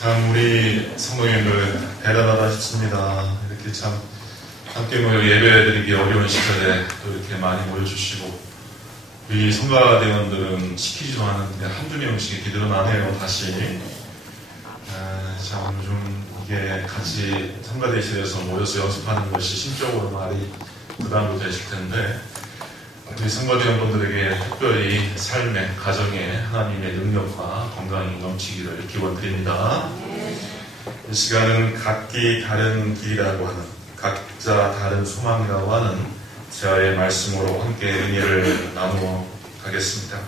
참 우리 성도님들 대단하다 싶습니다. 이렇게 참 함께 모여 예배드리기 어려운 시절에 또 이렇게 많이 모여주시고, 우리 성가대원들은 시키지도 않았는데 한두 명씩 이렇게 늘어나네요. 다시 참 요즘 이게 같이 성가대실에서 모여서 연습하는 것이 심적으로 많이 부담도 되실 텐데, 우리 성가대원분들에게 특별히 삶의 가정에 하나님의 능력과 건강이 넘치기를 기원드립니다. 이 시간은 각기 다른 길이라고 하는, 각자 다른 소망이라고 하는 제아의 말씀으로 함께 은혜를 나누어 가겠습니다.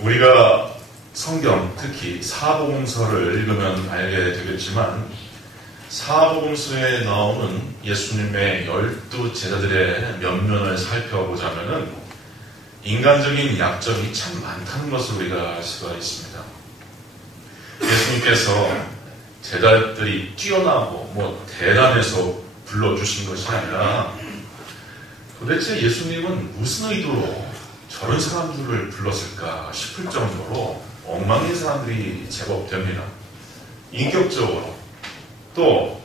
우리가 성경, 특히 사복음서를 읽으면 알게 되겠지만, 사복음서에 나오는 예수님의 12 제자들의 면면을 살펴보자면은 인간적인 약점이 참 많다는 것을 우리가 알 수가 있습니다. 예수님께서 제자들이 뛰어나고 대단해서 불러주신 것이 아니라, 도대체 예수님은 무슨 의도로 저런 사람들을 불렀을까 싶을 정도로 엉망인 사람들이 제법 됩니다. 인격적으로 또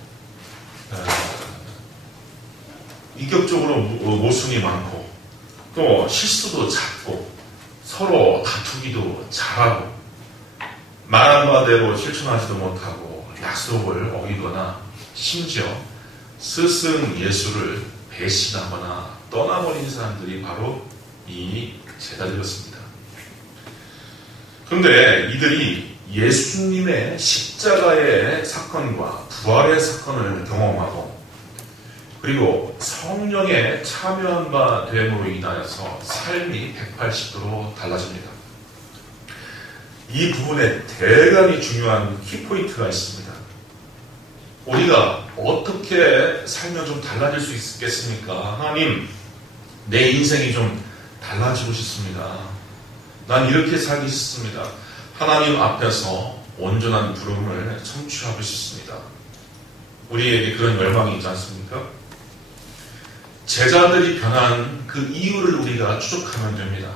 인격적으로 모순이 많고, 또 실수도 잦고, 서로 다투기도 잘하고, 말한 바대로 실천하지도 못하고 약속을 어기거나, 심지어 스승 예수를 배신하거나 떠나버린 사람들이 바로 이 제자들이었습니다. 그런데 이들이 예수님의 십자가의 사건과 부활의 사건을 경험하고, 그리고 성령에 참여한 바 됨으로 인하여서 삶이 180도로 달라집니다. 이 부분에 대단히 중요한 키포인트가 있습니다. 우리가 어떻게 살면 좀 달라질 수 있겠습니까? 하나님, 내 인생이 좀 달라지고 싶습니다. 난 이렇게 살기 싶습니다. 하나님 앞에서 온전한 부름을 성취하고 싶습니다. 우리에게 그런 열망이 있지 않습니까? 제자들이 변한 그 이유를 우리가 추적하면 됩니다.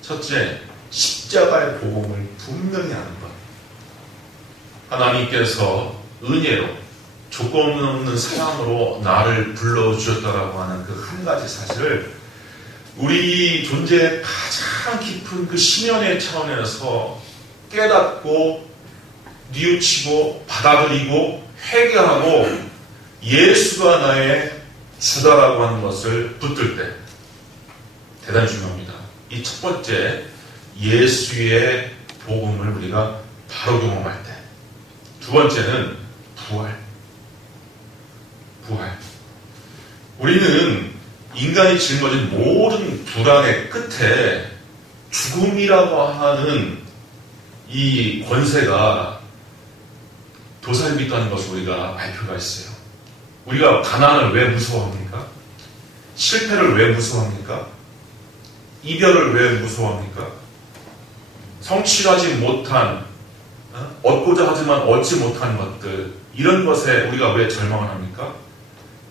첫째, 십자가의 복음을 분명히 아는 것. 하나님께서 은혜로, 조건 없는 사랑으로 나를 불러주셨다라고 하는 그 한 가지 사실을 우리 존재의 가장 깊은 그 심연의 차원에서 깨닫고 뉘우치고 받아들이고 회개하고 예수가 나의 주다라고 하는 것을 붙들 때 대단히 중요합니다. 이 첫 번째, 예수의 복음을 우리가 바로 경험할 때. 두 번째는 부활. 우리는 인간이 짊어진 모든 불안의 끝에 죽음이라고 하는 이 권세가 도사리고 있다는 것을 우리가 알 필요가 있어요. 우리가 가난을 왜 무서워합니까? 실패를 왜 무서워합니까? 이별을 왜 무서워합니까? 성취하지 못한, 얻고자 하지만 얻지 못한 것들, 이런 것에 우리가 왜 절망을 합니까?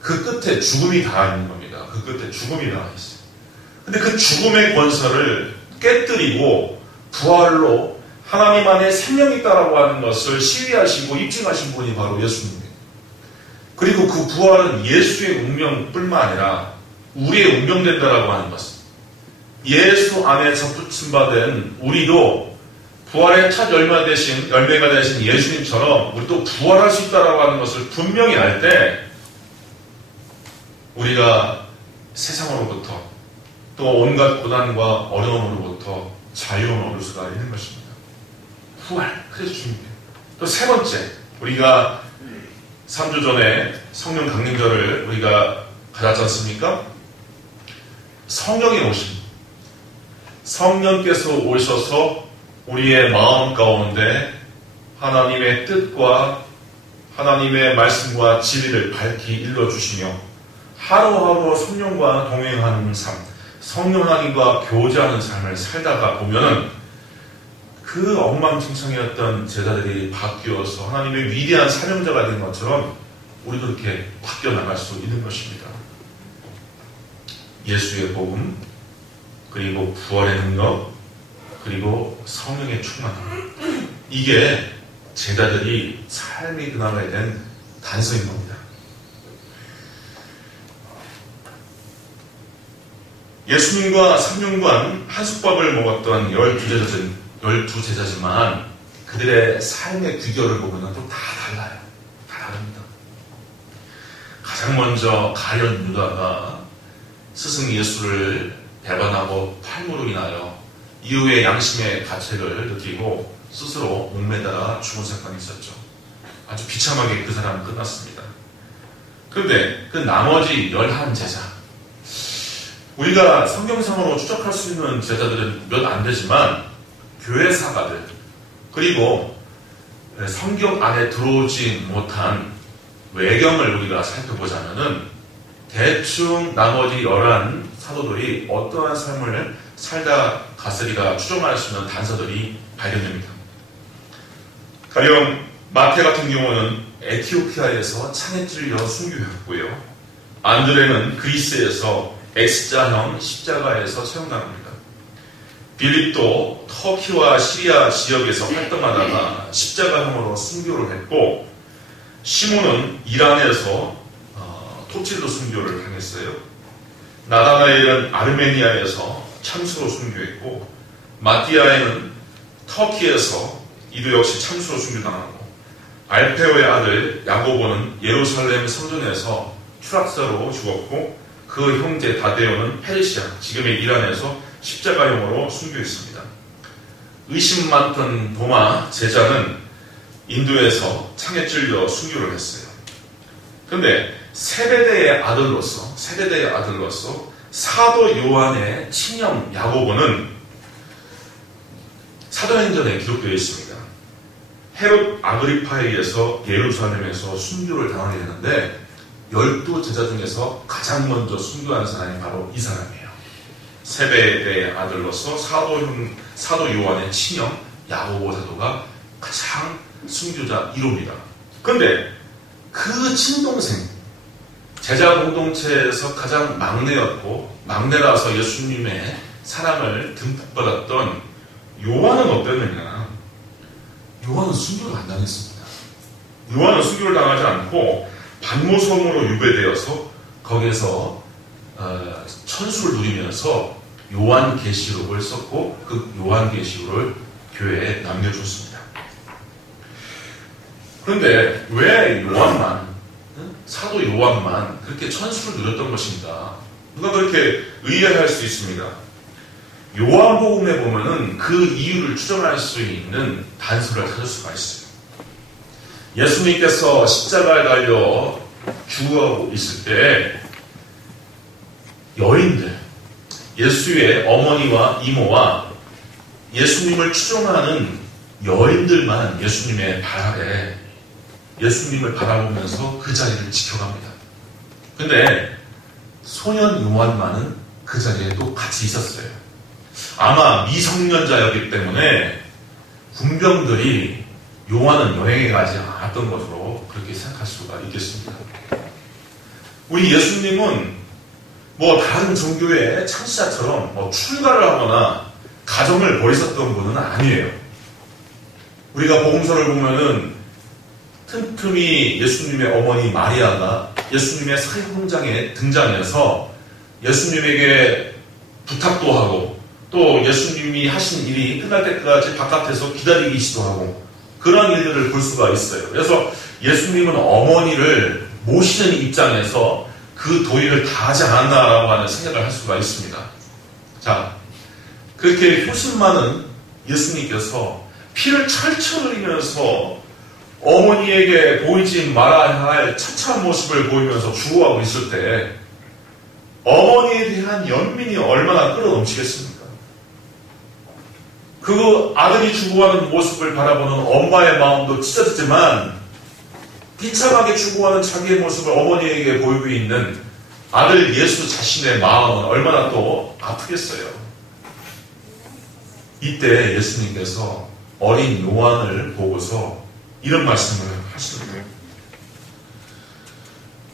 그 끝에 죽음이 다 있는 겁니다. 그 끝에 죽음이 다 있어요. 근데 그 죽음의 권세를 깨뜨리고 부활로 하나님 안에 생명이 있다라고 하는 것을 시위하시고 입증하신 분이 바로 예수님입니다. 그리고 그 부활은 예수의 운명뿐만 아니라 우리의 운명된다라고 하는 것은, 예수 안에서 붙임받은 우리도 부활의 첫 열매가 되신 예수님처럼 우리도 부활할 수 있다라고 하는 것을 분명히 알 때, 우리가 세상으로부터 또 온갖 고난과 어려움으로부터 자유를 얻을 수가 있는 것입니다. 부활, 그래서 중요해요. 또 세 번째, 우리가 3주 전에 성령 강림절을 우리가 가졌지 않습니까? 성령이 오심. 성령께서 오셔서 우리의 마음 가운데 하나님의 뜻과 하나님의 말씀과 진리를 밝히 일러주시며 하루하루 성령과 동행하는 삶, 성령 하나님과 교제하는 삶을 살다가 보면은 그 엉망진창이었던 제자들이 바뀌어서 하나님의 위대한 사명자가 된 것처럼 우리도 이렇게 바뀌어 나갈 수 있는 것입니다. 예수의 복음, 그리고 부활의 능력, 그리고 성령의 충만함. 이게 제자들이 삶이 그나마에 된 단서인 겁니다. 예수님과 3년간 한솥밥을 먹었던 12제자지만 그들의 삶의 비결을 보면 또 다 달라요. 다 다릅니다. 가장 먼저 가룟 유다가 스승 예수를 배반하고 팔무로 인하여 이후에 양심의 가책을 느끼고 스스로 목매달아 죽은 사건이 있었죠. 아주 비참하게 그 사람은 끝났습니다. 그런데 그 나머지 11제자, 우리가 성경상으로 추적할 수 있는 제자들은 몇 안 되지만 교회 사가들, 그리고 성경 안에 들어오지 못한 외경을 우리가 살펴보자면은 대충 나머지 11 사도들이 어떠한 삶을 살다 갔으리가 추정할 수 있는 단서들이 발견됩니다. 가령 마태 같은 경우는 에티오피아에서 창에 찔려 순교했고요. 안드레는 그리스에서 X자형 십자가에서 채용당합니다. 빌립도 터키와 시리아 지역에서 활동하다가 십자가형으로 순교를 했고, 시몬은 이란에서 톱질로 순교를 당했어요. 나다나엘은 아르메니아에서 참수로 순교했고, 마띠아에는 터키에서 이도 역시 참수로 순교당하고, 알페오의 아들 야고보는 예루살렘 성전에서 추락사로 죽었고, 그 형제 다데오는 페르시아, 지금의 이란에서 십자가형으로 순교했습니다. 의심 많던 도마 제자는 인도에서 창에 찔려 순교를 했어요. 그런데 세베대의 아들로서 사도 요한의 친형 야고보는 사도행전에 기록되어 있습니다. 헤롯 아그리파에 의해서 예루살렘에서 순교를 당하게 되는데 12제자 중에서 가장 먼저 순교한 사람이 바로 이 사람이에요. 세베대의 아들로서 사도 요한의 친형 야고보 사도가 가장 순교자 1호입니다. 그런데 그 친동생, 제자 공동체에서 가장 막내였고 막내라서 예수님의 사랑을 듬뿍 받았던 요한은 어땠느냐? 요한은 순교를 안 당했습니다. 요한은 순교를 당하지 않고 반모섬으로 유배되어서 거기에서 천수를 누리면서 요한계시록을 썼고 그 요한계시록을 교회에 남겨줬습니다. 그런데 왜 요한만, 사도 요한만 그렇게 천수를 누렸던 것인가? 누가 그렇게 의아할 수 있습니다. 요한복음에 보면은 그 이유를 추정할 수 있는 단서를 찾을 수가 있어요. 예수님께서 십자가에 달려 죽어가고 있을 때 여인들, 예수의 어머니와 이모와 예수님을 추종하는 여인들만 예수님의 발 아래 예수님을 바라보면서 그 자리를 지켜갑니다. 근데 소년 요한만은 그 자리에도 같이 있었어요. 아마 미성년자였기 때문에 군병들이 요한은 여행에 가지 않았던 것으로 그렇게 생각할 수가 있겠습니다. 우리 예수님은 다른 종교의 창시자처럼 출가를 하거나 가정을 버리셨던 분은 아니에요. 우리가 복음서를 보면은 틈틈이 예수님의 어머니 마리아가 예수님의 사형장에 등장해서 예수님에게 부탁도 하고 또 예수님이 하신 일이 끝날 때까지 바깥에서 기다리기시도 하고 그런 일들을 볼 수가 있어요. 그래서 예수님은 어머니를 모시는 입장에서 그 도리를 다하지 않았나라고 하는 생각을 할 수가 있습니다. 자, 그렇게 효심 많은 예수님께서 피를 철철 흘리면서 어머니에게 보이지 말아야 할 처참한 모습을 보이면서 죽어가고 있을 때 어머니에 대한 연민이 얼마나 끌어넘치겠습니까? 그 아들이 죽어가는 모습을 바라보는 엄마의 마음도 찢어지지만 비참하게 죽어가는 자기의 모습을 어머니에게 보이고 있는 아들 예수 자신의 마음은 얼마나 또 아프겠어요. 이때 예수님께서 어린 요한을 보고서 이런 말씀을 하십니다.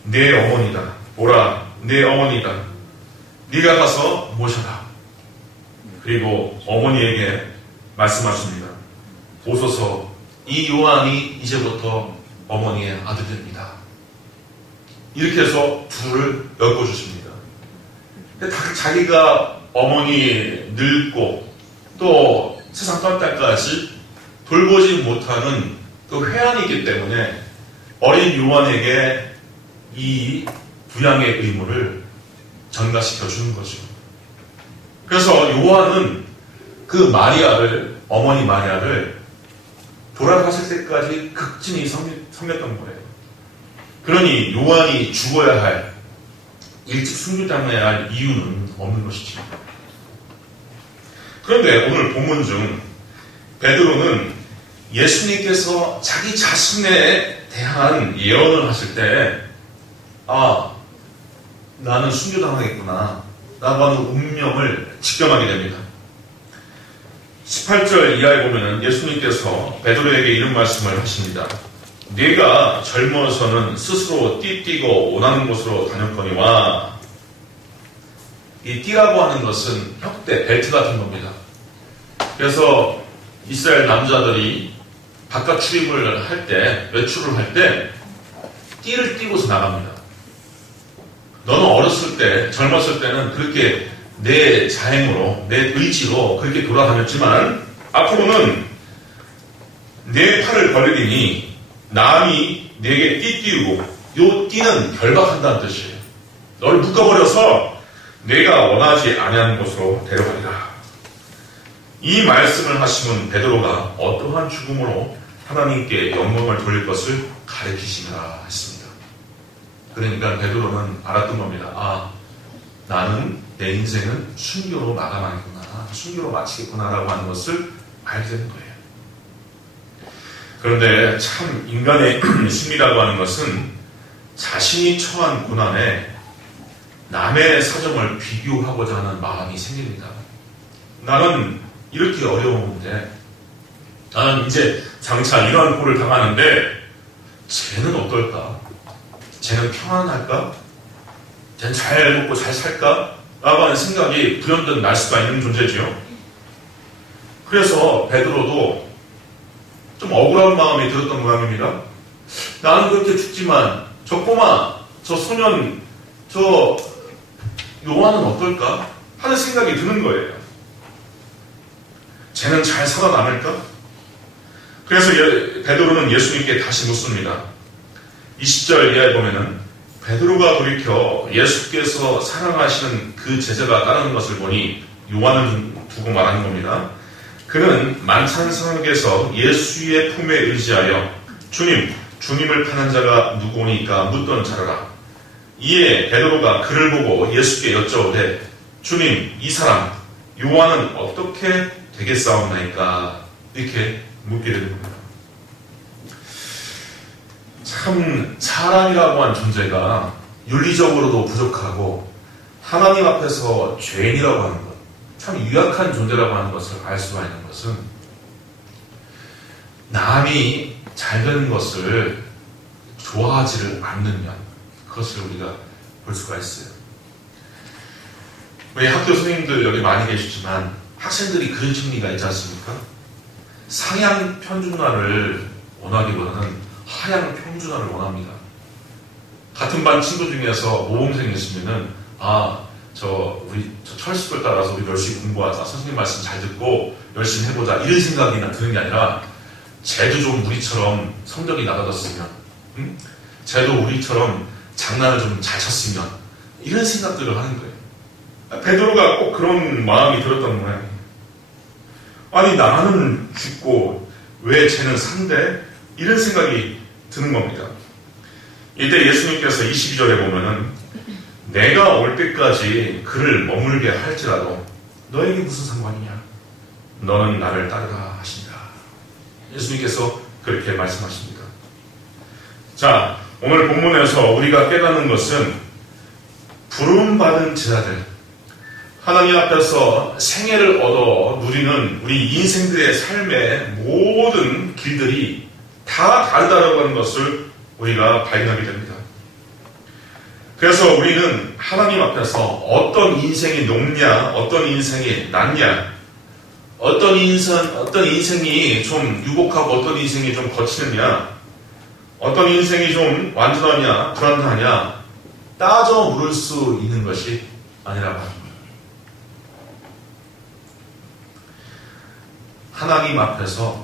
내 어머니다. 오라, 내 어머니다. 네가 가서 모셔라. 그리고 어머니에게 말씀하십니다. 보소서, 이 요한이 이제부터 어머니의 아들입니다. 이렇게 해서 둘을 엮어주십니다. 자기가 어머니 늙고 또 세상 떠날 때까지 돌보지 못하는 그 회한이기 때문에 어린 요한에게 이 부양의 의무를 전가시켜 주는 거죠. 그래서 요한은 그 마리아를, 어머니 마리아를 돌아가실 때까지 극진히 섬겼던 거예요. 그러니 요한이 죽어야 할, 일찍 순교당해야 할 이유는 없는 것이죠. 그런데 오늘 본문 중 베드로는 예수님께서 자기 자신에 대한 예언을 하실 때, 나는 순교당하겠구나 라고 하는 운명을 직감하게 됩니다. 18절 이하에 보면 예수님께서 베드로에게 이런 말씀을 하십니다. 네가 젊어서는 스스로 띠뛰고 원하는 곳으로 다녔거니와, 이 띠라고 하는 것은 혁대, 벨트 같은 겁니다. 그래서 이스라엘 남자들이 바깥 출입을 할 때, 외출을 할 때 띠를 띠고서 나갑니다. 너는 어렸을 때, 젊었을 때는 그렇게 내 자행으로, 내 의지로 그렇게 돌아다녔지만 앞으로는 내 팔을 벌리니 남이 내게 띠 띄우고, 요 띠는 결박한다는 뜻이에요. 너를 묶어버려서 내가 원하지 아니하는 곳으로 데려가리라. 이 말씀을 하시면 베드로가 어떠한 죽음으로 하나님께 영광을 돌릴 것을 가르치시라 했습니다. 그러니까 베드로는 알았던 겁니다. 나는 내 인생은 순교로 마감하겠구나, 순교로 마치겠구나 라고 하는 것을 알게 되는 거예요. 그런데 참 인간의 심리라고 하는 것은 자신이 처한 고난에 남의 사정을 비교하고자 하는 마음이 생깁니다. 나는 이렇게 어려운데, 나는 이제 장차 이러한 꼴을 당하는데 쟤는 어떨까? 쟤는 평안할까? 쟤는 잘 먹고 잘 살까? 라고 하는 생각이 불현듯 날 수가 있는 존재지요. 그래서 베드로도 좀 억울한 마음이 들었던 모양입니다. 나는 그렇게 죽지만 저 꼬마, 저 소년, 저 요한은 어떨까? 하는 생각이 드는 거예요. 쟤는 잘 살아남을까? 그래서 베드로는 예수님께 다시 묻습니다. 20절 이하에 보면은 베드로가 돌이켜 예수께서 사랑하시는 그 제자가 따르는 것을 보니 요한을 두고 말하는 겁니다. 그는 만찬석에서 예수의 품에 의지하여 주님을 파는 자가 누구오니까 묻던 자라라. 이에 베드로가 그를 보고 예수께 여쭤오되 주님, 이 사람 요한은 어떻게 되겠사옵나이까? 이렇게 묻게 되는 겁니다. 참 사람이라고 하는 존재가 윤리적으로도 부족하고 하나님 앞에서 죄인이라고 하는 것, 참 유약한 존재라고 하는 것을 알 수가 있는 것은 남이 잘 되는 것을 좋아하지를 않는 면, 그것을 우리가 볼 수가 있어요. 우리 학교 선생님들 여기 많이 계시지만 학생들이 그런 심리가 있지 않습니까? 상향 평준화를 원하기보다는 하향 평준화를 원합니다. 같은 반 친구 중에서 모범생이 있으면은 저 철수를 따라서 우리 열심히 공부하자, 선생님 말씀 잘 듣고 열심히 해보자, 이런 생각이 드는 게 아니라 쟤도 좀 우리처럼 성적이 낮아졌으면, 쟤도 우리처럼 장난을 좀 잘 쳤으면, 이런 생각들을 하는 거예요. 베드로가 꼭 그런 마음이 들었던 모양이에요. 아니 나는 죽고 왜 쟤는 산대? 이런 생각이 드는 겁니다. 이때 예수님께서 22절에 보면은 내가 올 때까지 그를 머물게 할지라도 너에게 무슨 상관이냐? 너는 나를 따르라 하신다. 예수님께서 그렇게 말씀하십니다. 자, 오늘 본문에서 우리가 깨닫는 것은 부름받은 제자들, 하나님 앞에서 생애를 얻어 누리는 우리 인생들의 삶의 모든 길들이 다 다르다고 하는 것을 우리가 발견하게 됩니다. 그래서 우리는 하나님 앞에서 어떤 인생이 높냐, 어떤 인생이 낮냐, 어떤 인생이 좀 유복하고 어떤 인생이 좀 거치느냐, 어떤 인생이 좀 완전하냐, 불완전하냐, 따져 물을 수 있는 것이 아니라고 합니다. 하나님 앞에서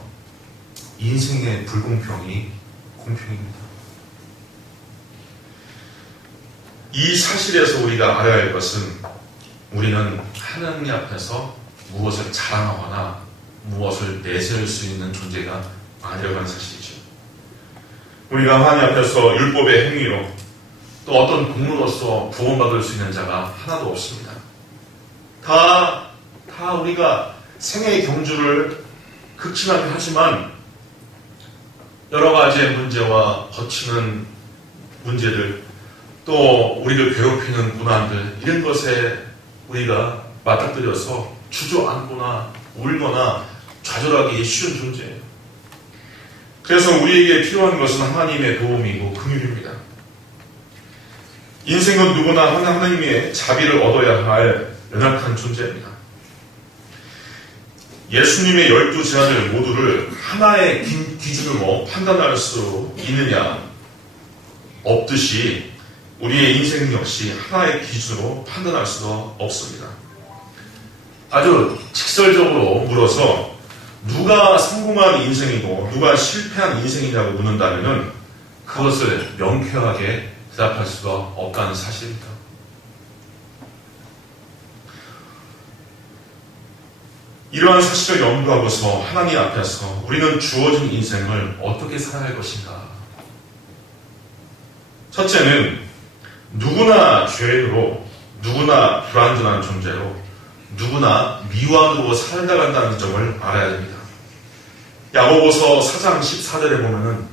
인생의 불공평이 공평입니다. 이 사실에서 우리가 알아야 할 것은 우리는 하나님 앞에서 무엇을 자랑하거나 무엇을 내세울 수 있는 존재가 아니라고 하는 사실이죠. 우리가 하나님 앞에서 율법의 행위로 또 어떤 공로로서 구원받을 수 있는 자가 하나도 없습니다. 다 우리가 생애의 경주를 극진하게 하지만 여러 가지의 문제와 거치는 문제들, 또 우리를 괴롭히는 고난들, 이런 것에 우리가 맞닥뜨려서 주저앉거나 울거나 좌절하기 쉬운 존재예요. 그래서 우리에게 필요한 것은 하나님의 도움이고 긍휼입니다. 인생은 누구나 하나님의 자비를 얻어야 할 연약한 존재입니다. 예수님의 12제자들 모두를 하나의 기준으로 판단할 수 있느냐? 없듯이 우리의 인생 역시 하나의 기준으로 판단할 수도 없습니다. 아주 직설적으로 물어서 누가 성공한 인생이고 누가 실패한 인생이냐고 묻는다면 그것을 명쾌하게 대답할 수가 없다는 사실입니다. 이러한 사실을 염두하고서 하나님 앞에서 우리는 주어진 인생을 어떻게 살아야 할 것인가? 첫째는 누구나 죄인으로, 누구나 불완전한 존재로, 누구나 미완으로 살아간다는 점을 알아야 됩니다. 야고보서 4장 14절에 보면은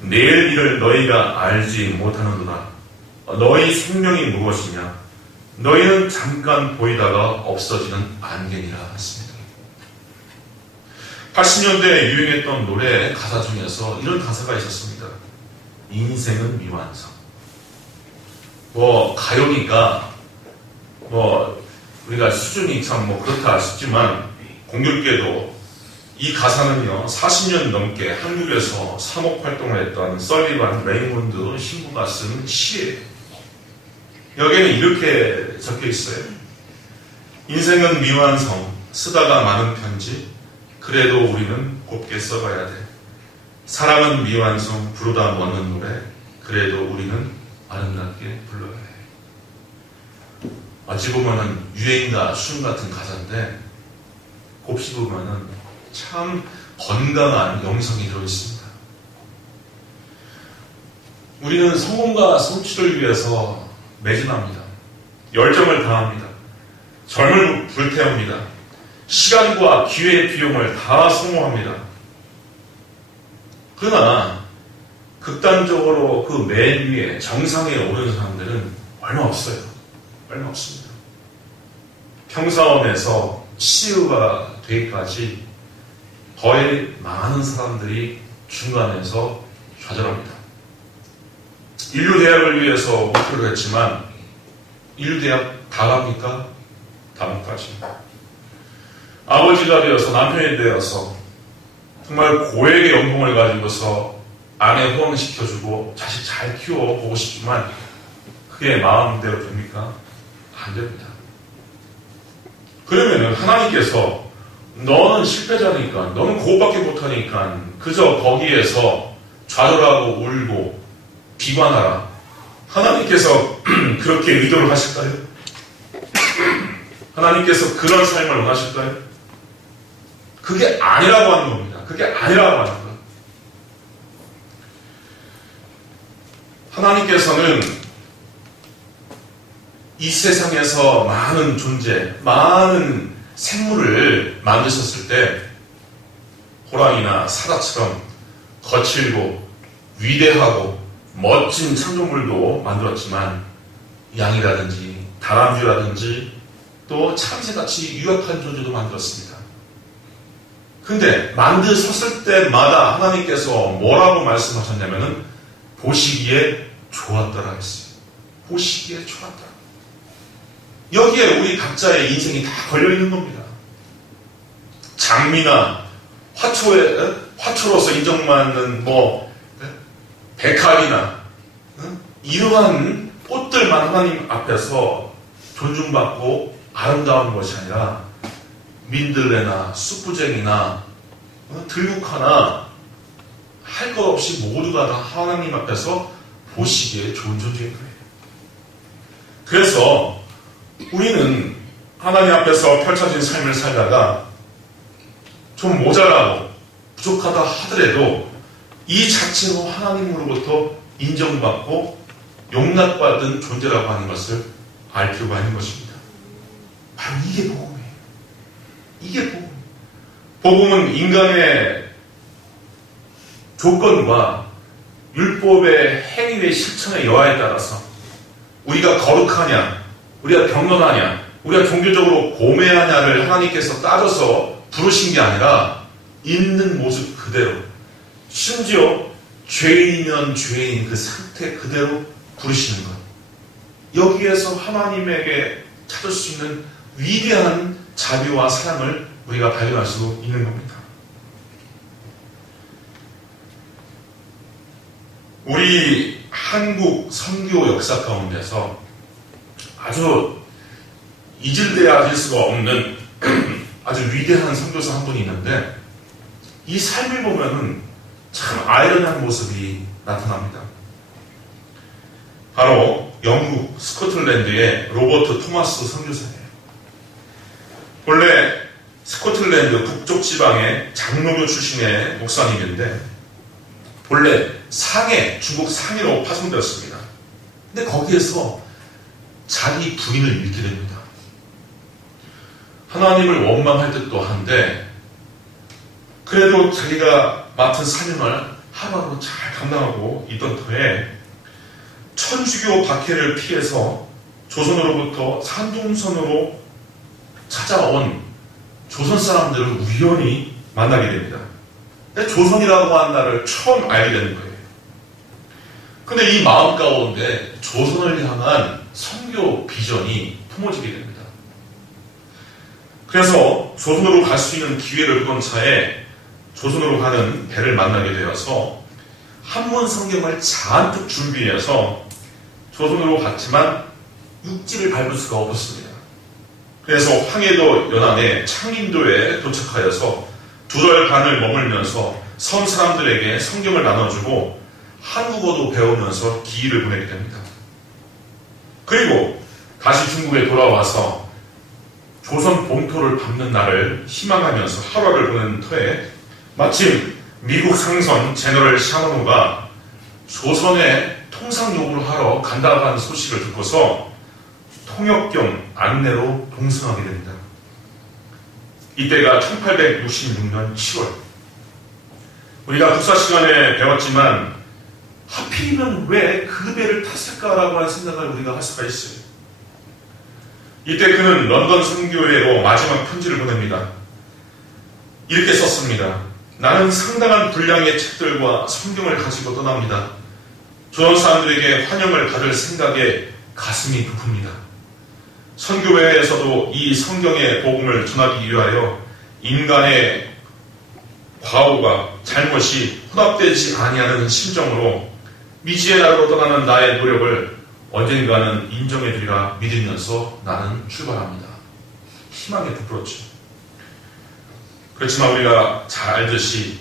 내일 일을 너희가 알지 못하는도다. 너희 생명이 무엇이냐? 너희는 잠깐 보이다가 없어지는 안개니라 했습니다. 80년대에 유행했던 노래 가사 중에서 이런 가사가 있었습니다. 인생은 미완성. 가요니까 우리가 수준이 참 그렇다 싶지만 공교롭게도 이 가사는요 40년 넘게 한국에서 사목 활동을 했던 설리반 레이몬드 신부가 쓴 시예요. 여기에는 이렇게 적혀 있어요. 인생은 미완성, 쓰다가 많은 편지, 그래도 우리는 곱게 써가야 돼. 사랑은 미완성, 부르다 먹는 노래, 그래도 우리는 아름답게 불러야 해. 어찌 보면은 유행가, 춤 같은 가사인데 곱씹 보면은 참 건강한 영성이 들어있습니다. 우리는 성공과 성취를 위해서 매진합니다. 열정을 다합니다. 젊을 불태웁니다. 시간과 기회의 비용을 다 소모합니다. 그러나 극단적으로 그 맨 위에 정상에 오르는 사람들은 얼마 없어요. 얼마 없습니다. 평사원에서 CEO가 되기까지 거의 많은 사람들이 중간에서 좌절합니다. 인류대학을 위해서 목표를 했지만 인류대학 다 갑니까? 다 못 가지. 아버지가 되어서 남편이 되어서 정말 고액의 연봉을 가지고서 아내 호응시켜주고 자식 잘 키워보고 싶지만 그게 마음대로 됩니까? 안 됩니다. 그러면은 하나님께서 너는 실패자니까, 너는 그것밖에 못하니까 그저 거기에서 좌절하고 울고 비관하라. 하나님께서 그렇게 의도를 하실까요? 하나님께서 그런 삶을 원하실까요? 그게 아니라고 하는 겁니다. 그게 아니라고 하는 거예요. 하나님께서는 이 세상에서 많은 존재, 많은 생물을 만드셨을 때 호랑이나 사자처럼 거칠고 위대하고 멋진 창조물도 만들었지만 양이라든지 다람쥐라든지 또 참새같이 유약한 존재도 만들었습니다. 근데 만드셨을 때마다 하나님께서 뭐라고 말씀하셨냐면은 보시기에 좋았더라 했어요. 보시기에 좋았다. 여기에 우리 각자의 인생이 다 걸려있는 겁니다. 장미나 화초로서 인정받는 백합이나 이러한 꽃들만 하나님 앞에서 존중받고 아름다운 것이 아니라 민들레나 쑥부쟁이나 들국화나 할 것 없이 모두가 다 하나님 앞에서 보시기에 좋은 존재인 거예요. 그래서 우리는 하나님 앞에서 펼쳐진 삶을 살다가 좀 모자라고 부족하다 하더라도 이 자체로 하나님으로부터 인정받고 용납받은 존재라고 하는 것을 알 필요가 있는 것입니다. 바로 이게 복음이에요. 이게 복음. 복음은 인간의 조건과 율법의 행위의 실천의 여하에 따라서 우리가 거룩하냐, 우리가 경건하냐, 우리가 종교적으로 고매하냐를 하나님께서 따져서 부르신 게 아니라 있는 모습 그대로, 심지어 죄인이면 죄인 그 상태 그대로 부르시는 것. 여기에서 하나님에게 찾을 수 있는 위대한 자비와 사랑을 우리가 발견할 수 있는 겁니다. 우리 한국 선교 역사 가운데서 아주 잊을래야 할 수가 없는 아주 위대한 선교사 한 분이 있는데 이 삶을 보면은 참 아이러니한 모습이 나타납니다. 바로 영국 스코틀랜드의 로버트 토마스 선교사예요. 원래 스코틀랜드 북쪽 지방의 장로교 출신의 목사님인데 본래 중국 상해로 파송되었습니다. 근데 거기에서 자기 부인을 잃게 됩니다. 하나님을 원망할 듯도 한데 그래도 자기가 맡은 사명을 하루하루 잘 감당하고 있던 터에 천주교 박해를 피해서 조선으로부터 산둥선으로 찾아온 조선 사람들을 우연히 만나게 됩니다. 근데 조선이라고 하는 나라를 처음 알게 되는 거예요. 근데 이 마음 가운데 조선을 향한 선교 비전이 품어지게 됩니다. 그래서 조선으로 갈 수 있는 기회를 보던 차에 조선으로 가는 배를 만나게 되어서 한문 성경을 잔뜩 준비해서 조선으로 갔지만 육지를 밟을 수가 없었습니다. 그래서 황해도 연안의 창인도에 도착하여서 두 달간을 머물면서 섬 사람들에게 성경을 나눠주고 한국어도 배우면서 기일을 보내게 됩니다. 그리고 다시 중국에 돌아와서 조선 본토를 밟는 날을 희망하면서 하루를 보낸 터에 마침 미국 상선 제너럴 샤머노가 조선에 통상 요구를 하러 간다고 하는 소식을 듣고서 통역경 안내로 동승하게 됩니다. 이때가 1866년 7월. 우리가 국사 시간에 배웠지만 하필이면 왜 그 배를 탔을까라고 하는 생각을 우리가 할 수가 있어요. 이때 그는 런던 선교회로 마지막 편지를 보냅니다. 이렇게 썼습니다. 나는 상당한 분량의 책들과 성경을 가지고 떠납니다. 조선 사람들에게 환영을 받을 생각에 가슴이 부풉니다. 선교회에서도 이 성경의 복음을 전하기 위하여 인간의 과오가 잘못이 혼합되지 아니하는 심정으로 미지의 나라로 떠나는 나의 노력을 언젠가는 인정해주리라 믿으면서 나는 출발합니다. 희망에 부풀었죠. 그렇지만 우리가 잘 알듯이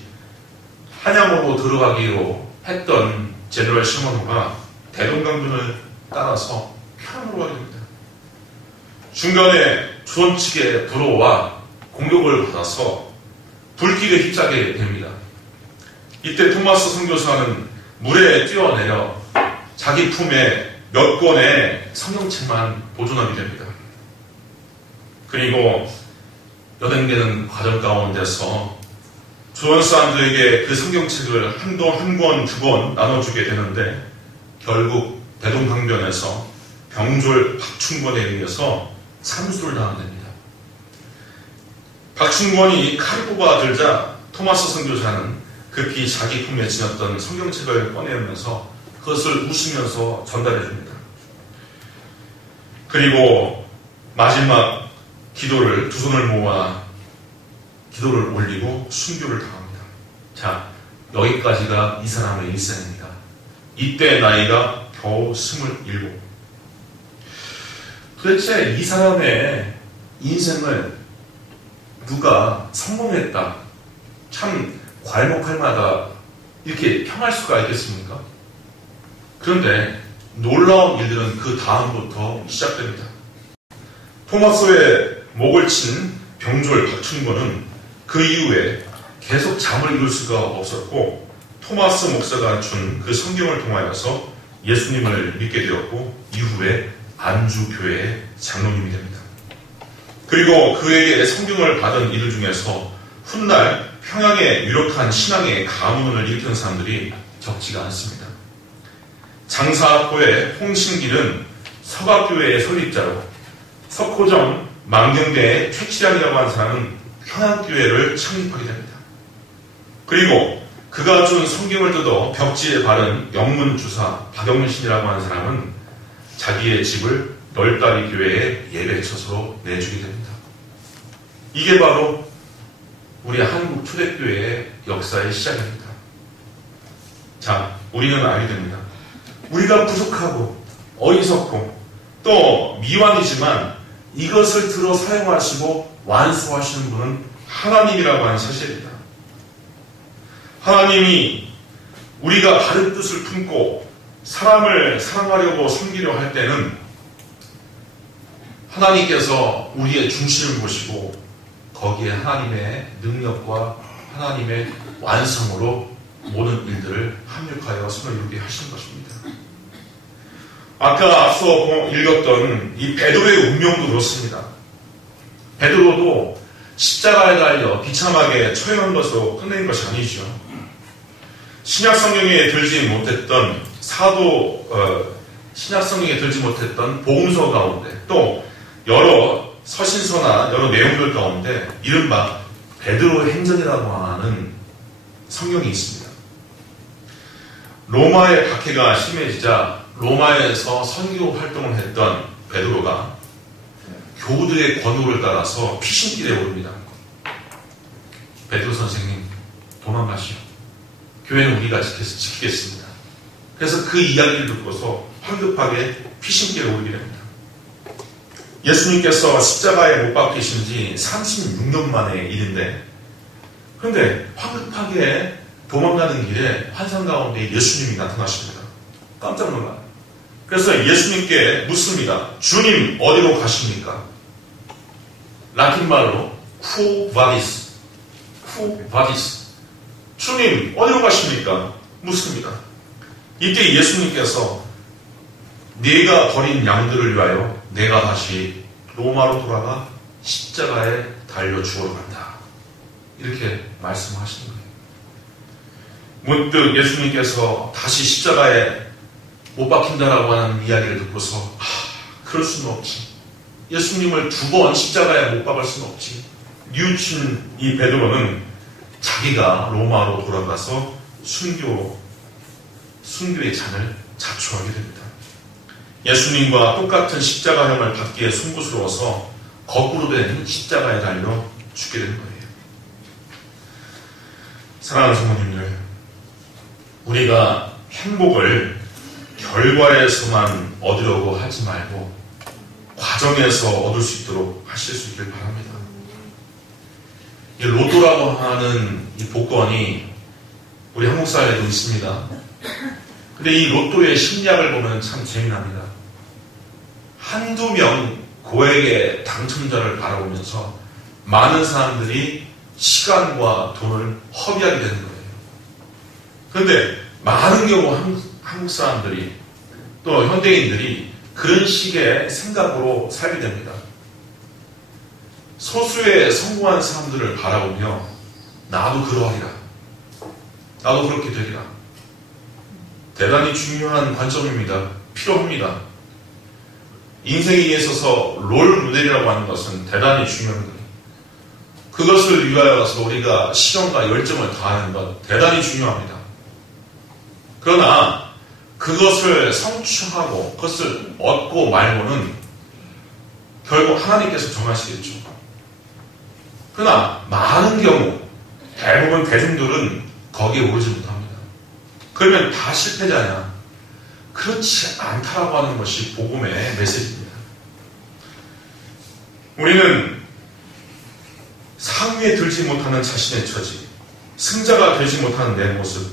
한양으로 들어가기로 했던 제너럴 셔먼호가 대동강변을 따라서 평양으로 가게 됩니다. 중간에 조선 측의 불호와 공격을 받아서 불길에 휩싸게 됩니다. 이때 토마스 선교사는 물에 뛰어내려 자기 품에 몇 권의 성경책만 보존하게 됩니다. 그리고 연행되는 과정 가운데서 조선 사람들에게 그 성경책을 한 권, 두 권 나눠주게 되는데 결국 대동강변에서 병졸 박충권에 의해서 참수를 당하게 됩니다. 박충권이 칼을 뽑아들자 토마스 선교사는 급히 자기 품에 지녔던 성경책을 꺼내면서 그것을 웃으면서 전달해 줍니다. 그리고 마지막 기도를 두 손을 모아 기도를 올리고 순교를 당합니다. 자, 여기까지가 이 사람의 일생입니다. 이때 나이가 겨우 27. 도대체 이 사람의 인생을 누가 성공했다, 참 괄목할 마다 이렇게 평할 수가 있겠습니까? 그런데 놀라운 일들은 그 다음부터 시작됩니다. 토마스의 목을 친 병졸 박충권은 그 이후에 계속 잠을 이룰 수가 없었고, 토마스 목사가 준 그 성경을 통하여서 예수님을 믿게 되었고, 이후에 안주교회의 장로님이 됩니다. 그리고 그에게 성경을 받은 이들 중에서 훗날 평양에 유력한 신앙의 가문을 일으키는 사람들이 적지가 않습니다. 장사포의 홍신길은 서각교회의 설립자로, 석호정 망경대의 최치량이라고 하는 사람은 평양교회를 창립하게 됩니다. 그리고 그가 준 성경을 뜯어 벽지에 바른 영문주사 박영신이라고 하는 사람은 자기의 집을 널다리 교회의 예배처소로 내주게 됩니다. 이게 바로 우리 한국 초대교회의 역사의 시작입니다. 자, 우리는 알게 됩니다. 우리가 부족하고 어리석고 또 미완이지만 이것을 들어 사용하시고 완수하시는 분은 하나님이라고 하는 사실입니다. 하나님이 우리가 바른 뜻을 품고 사람을 사랑하려고 섬기려 할 때는 하나님께서 우리의 중심을 보시고 거기에 하나님의 능력과 하나님의 완성으로 모든 일들을 합력하여 손을 이루게 하시는 것입니다. 아까 앞서 읽었던 이 베드로의 운명도 그렇습니다. 베드로도 십자가에 달려 비참하게 처형한 것으로 끝낸 것이 아니죠. 신약 성경에 들지 못했던 신약 성경에 들지 못했던 복음서 가운데 또 여러 서신서나 여러 내용들 가운데 이른바 베드로의 행전이라고 하는 성경이 있습니다. 로마의 박해가 심해지자 로마에서 선교 활동을 했던 베드로가 교우들의 권유를 따라서 피신길에 오릅니다. 베드로 선생님, 도망가시오. 교회는 우리가 지키겠습니다. 그래서 그 이야기를 듣고서 황급하게 피신길에 오르게 됩니다. 예수님께서 십자가에 못 박히신 지 36년 만의 일인데, 그런데 황급하게 도망가는 길에 환상 가운데 예수님이 나타나십니다. 깜짝 놀라요. 그래서 예수님께 묻습니다. 주님, 어디로 가십니까? 라틴 말로 Who vadis? 주님, 어디로 가십니까? 묻습니다. 이때 예수님께서 네가 버린 양들을 위하여 내가 다시 로마로 돌아가 십자가에 달려 죽으러 간다. 이렇게 말씀하시는 거예요. 문득 예수님께서 다시 십자가에 못 박힌다라고 하는 이야기를 듣고서 그럴 수는 없지. 예수님을 2번 십자가에 못 박을 수는 없지. 뉘우친 이 베드로는 자기가 로마로 돌아가서 순교의 잔을 자초하게 됩니다. 예수님과 똑같은 십자가형을 받기에 송구스러워서 거꾸로 된 십자가에 달려 죽게 되는 거예요. 사랑하는 성도님들, 우리가 행복을 결과에서만 얻으려고 하지 말고 과정에서 얻을 수 있도록 하실 수 있길 바랍니다. 이 로또라고 하는 이 복권이 우리 한국 사회에도 있습니다. 근데 이 로또의 심리학을 보면 참 재미납니다. 한두 명 고액의 당첨자를 바라보면서 많은 사람들이 시간과 돈을 허비하게 되는 거예요. 그런데 많은 경우 한국 사람들이 또 현대인들이 그런 식의 생각으로 살게 됩니다. 소수의 성공한 사람들을 바라보며 나도 그러하리라, 나도 그렇게 되리라. 대단히 중요한 관점입니다. 필요합니다. 인생에 있어서 롤 모델이라고 하는 것은 대단히 중요합니다. 그것을 위하여서 우리가 시간과 열정을 다하는 것 대단히 중요합니다. 그러나 그것을 성취하고 그것을 얻고 말고는 결국 하나님께서 정하시겠죠. 그러나 많은 경우 대부분 대중들은 거기에 오르지 못합니다. 그러면 다 실패자냐? 그렇지 않다라고 하는 것이 복음의 메시지입니다. 우리는 상위에 들지 못하는 자신의 처지, 승자가 되지 못하는 내 모습,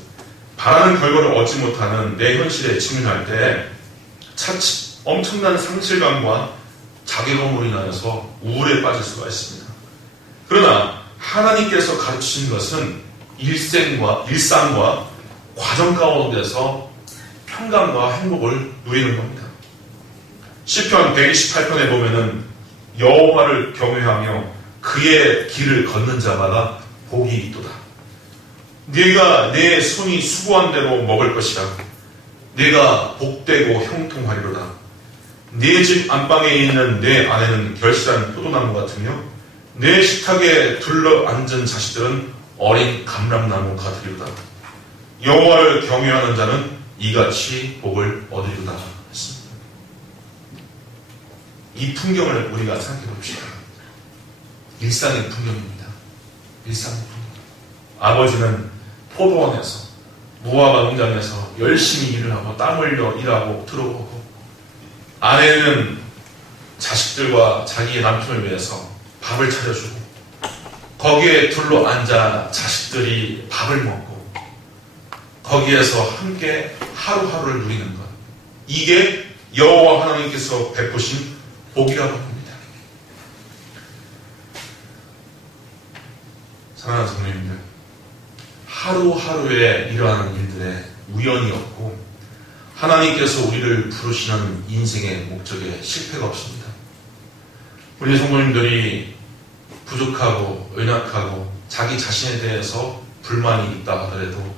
바라는 결과를 얻지 못하는 내 현실에 직면할 때 차츰 엄청난 상실감과 자괴감으로 인하여서 우울에 빠질 수가 있습니다. 그러나 하나님께서 가르치신 것은 일상과 과정 가운데서 평강과 행복을 누리는 겁니다. 시편 128편에 보면은 여호와를 경외하며 그의 길을 걷는 자마다 복이 있도다. 네가 내 손이 수고한 대로 먹을 것이라. 네가 복되고 형통하리로다. 네 집 안방에 있는 내 아내는 결실한 포도나무 같으며 내 식탁에 둘러앉은 자식들은 어린 감람나무 같으리로다. 여호와를 경외하는 자는 이같이 복을 얻으리로다 했습니다. 이 풍경을 우리가 생각해 봅시다. 일상의 풍경입니다. 일상의 풍경. 아버지는 포도원에서 무화과 농장에서 열심히 일을 하고 땀 흘려 일하고 들어오고, 아내는 자식들과 자기의 남편을 위해서 밥을 차려주고, 거기에 둘러 앉아 자식들이 밥을 먹고 거기에서 함께 하루하루를 누리는 것, 이게 여호와 하나님께서 베푸신 복이라고 합니다. 사랑하는 성도님들, 하루하루에 일어나는 일들에 우연이 없고 하나님께서 우리를 부르시는 인생의 목적에 실패가 없습니다. 우리 성도님들이 부족하고 연약하고 자기 자신에 대해서 불만이 있다 하더라도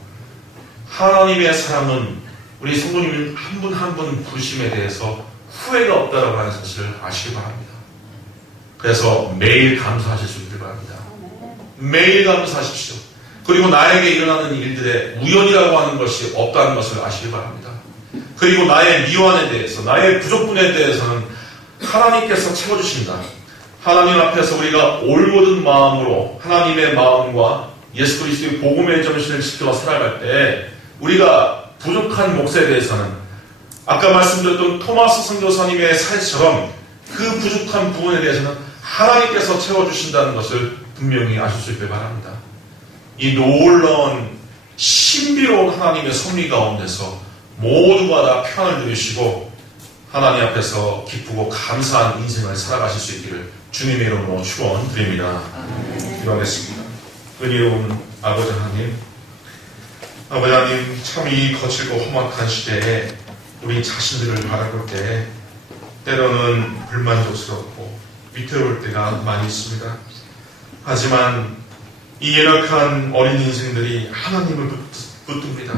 하나님의 사랑은 우리 성도님 한 분 한 분 부르심에 대해서 후회가 없다라고 하는 사실을 아시기 바랍니다. 그래서 매일 감사하실 수 있길 바랍니다. 매일 감사하십시오. 그리고 나에게 일어나는 일들에 우연이라고 하는 것이 없다는 것을 아시기 바랍니다. 그리고 나의 미완에 대해서, 나의 부족분에 대해서는 하나님께서 채워주신다. 하나님 앞에서 우리가 올모든 마음으로 하나님의 마음과 예수 그리스도의 복음의 정신을 지켜 살아갈 때 우리가 부족한 몫에 대해서는 아까 말씀드렸던 토마스 선교사님의 사례처럼 그 부족한 부분에 대해서는 하나님께서 채워주신다는 것을 분명히 아실 수 있길 바랍니다. 이 놀라운 신비로운 하나님의 섭리 가운데서 모두가 다 평안을 누리시고 하나님 앞에서 기쁘고 감사한 인생을 살아가실 수 있기를 주님의 이름으로 축원드립니다. 기도하겠습니다. 은혜로운 아버지 하나님, 아버지 하나님, 참 이 거칠고 험악한 시대에 우리 자신들을 바라볼 때 때로는 불만족스럽고 위태로울 때가 많이 있습니다. 하지만 이 연약한 어린 인생들이 하나님을 붙듭니다.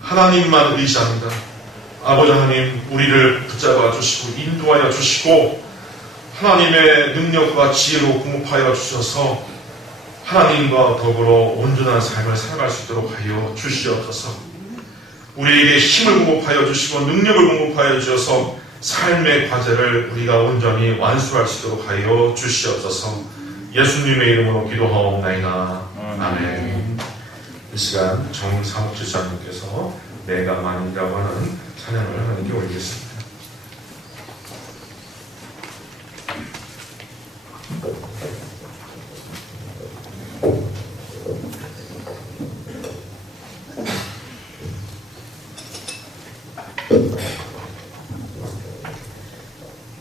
하나님만 의지합니다. 아버지 하나님, 우리를 붙잡아 주시고 인도하여 주시고 하나님의 능력과 지혜로 공급하여 주셔서 하나님과 더불어 온전한 삶을 살아갈 수 있도록 하여 주시옵소서. 우리에게 힘을 공급하여 주시고 능력을 공급하여 주셔서 삶의 과제를 우리가 온전히 완수할 수 있도록 하여 주시옵소서. 예수님의 이름으로 기도하옵나이다. 아멘. 이 시간 정사목주 장님께서 내가 만이라고 하는 찬양을 하나님께 올리겠습니다.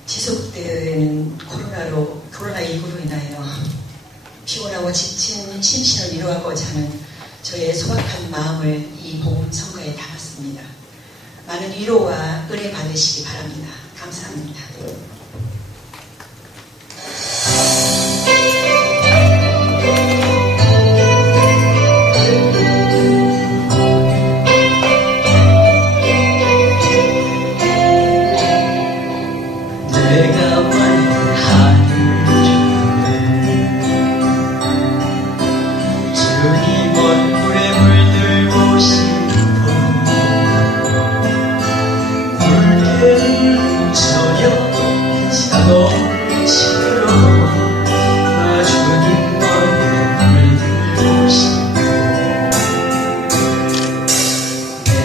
지속되는 코로나19로 인하여 피곤하고 지친 심신을 위로하고자 하는 저의 소박한 마음을 이 복음 성가에 담았습니다. 많은 위로와 은혜 받으시기 바랍니다. 감사합니다. 저녁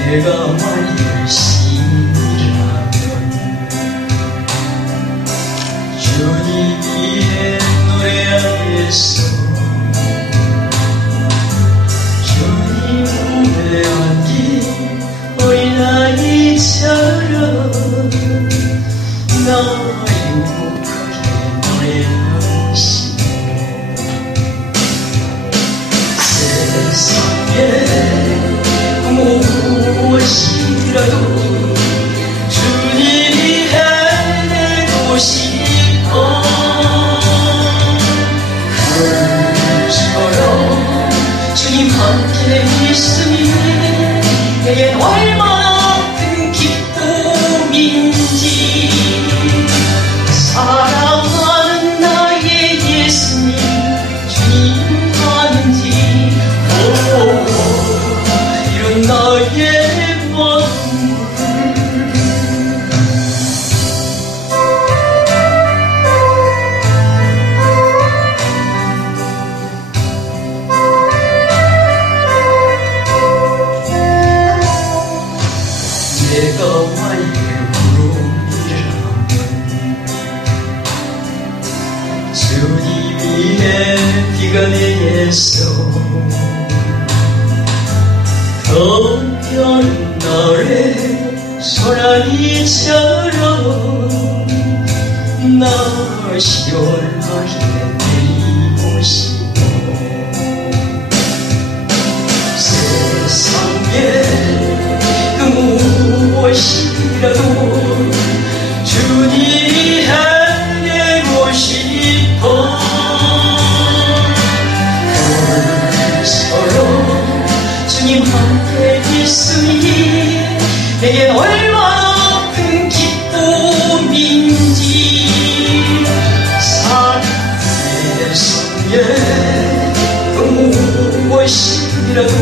내가 만일 시인이라면 주님 위에 노래하겠소. 주님 품에 안긴 어린아이처럼 나 행복하게 노래하시오. 세상에 무엇이라도 주님이 해내고 싶어. 그처럼 주님 함께 있으니 내겐 얼마나 큰 기쁨인지. 사랑하는 나의 예수님 주님 아는지. 이런 나의 내가 만일 구름이라면 주님 위에 비가 내겠소. 더운 여름날에 소나기처럼 나 시원하게 내리고 싶어. 세상에 무엇이라도 주님이 해내고 싶어. 서로 주님 함께 있으니 내겐 얼마나 큰 기쁨인지. 삶의 속에 무엇이라도